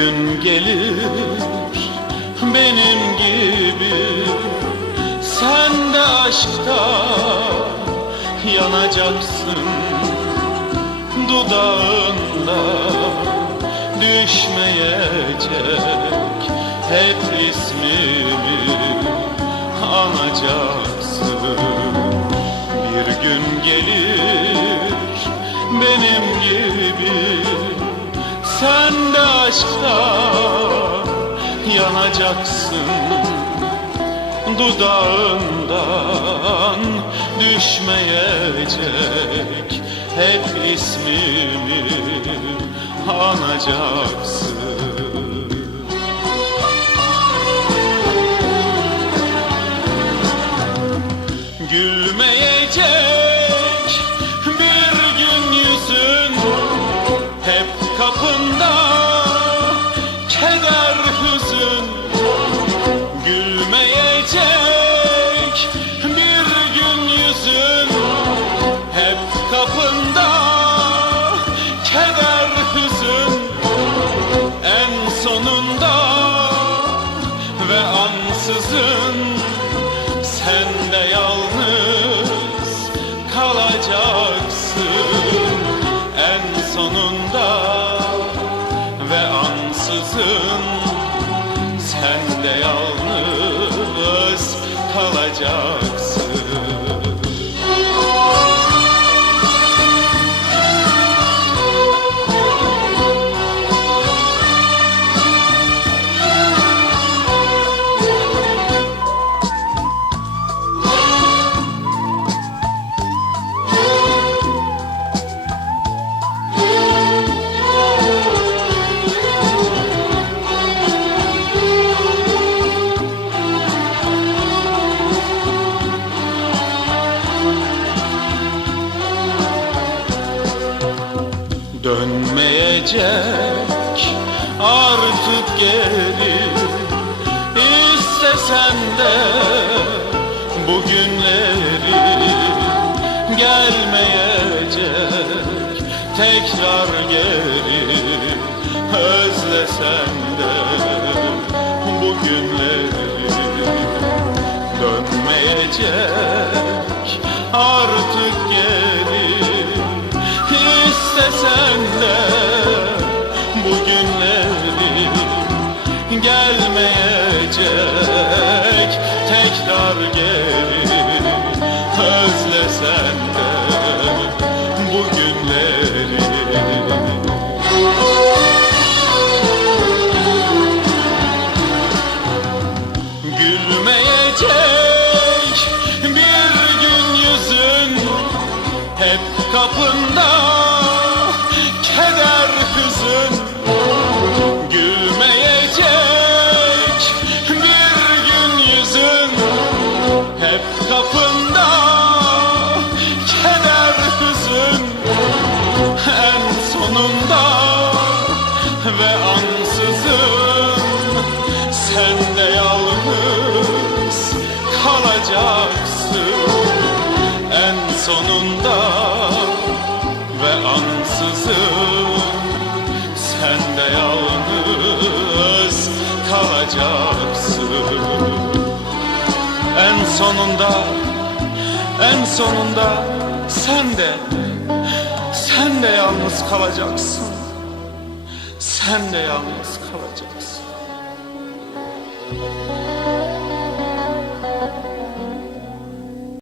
gün gelir benim gibi. Sen de aşkta yanacaksın Dudağında. Düşmeyecek Hep ismimi anacaksın Bir gün gelir de aşktan yanacaksın dudağından düşmeyecek Hep ismimi anacaksın. Gülmeyecek bir gün yüzün Hep kapında ansızın Sen de yalnız kalacaksın. En sonunda ve ansızın sen de yalnız kalacaksın Dönmeyecek. Artık geri İstesen de bugünleri Gelmeyecek. Tekrar geri Özlesen de bugünleri Dönmeyecek. Artık gelmeyecek. Tekrar geri özlesen de bugünleri. Gülmeyecek bir gün yüzün hep kapında sonunda en sonunda sen de sen de yalnız kalacaksın. Sen de yalnız kalacaksın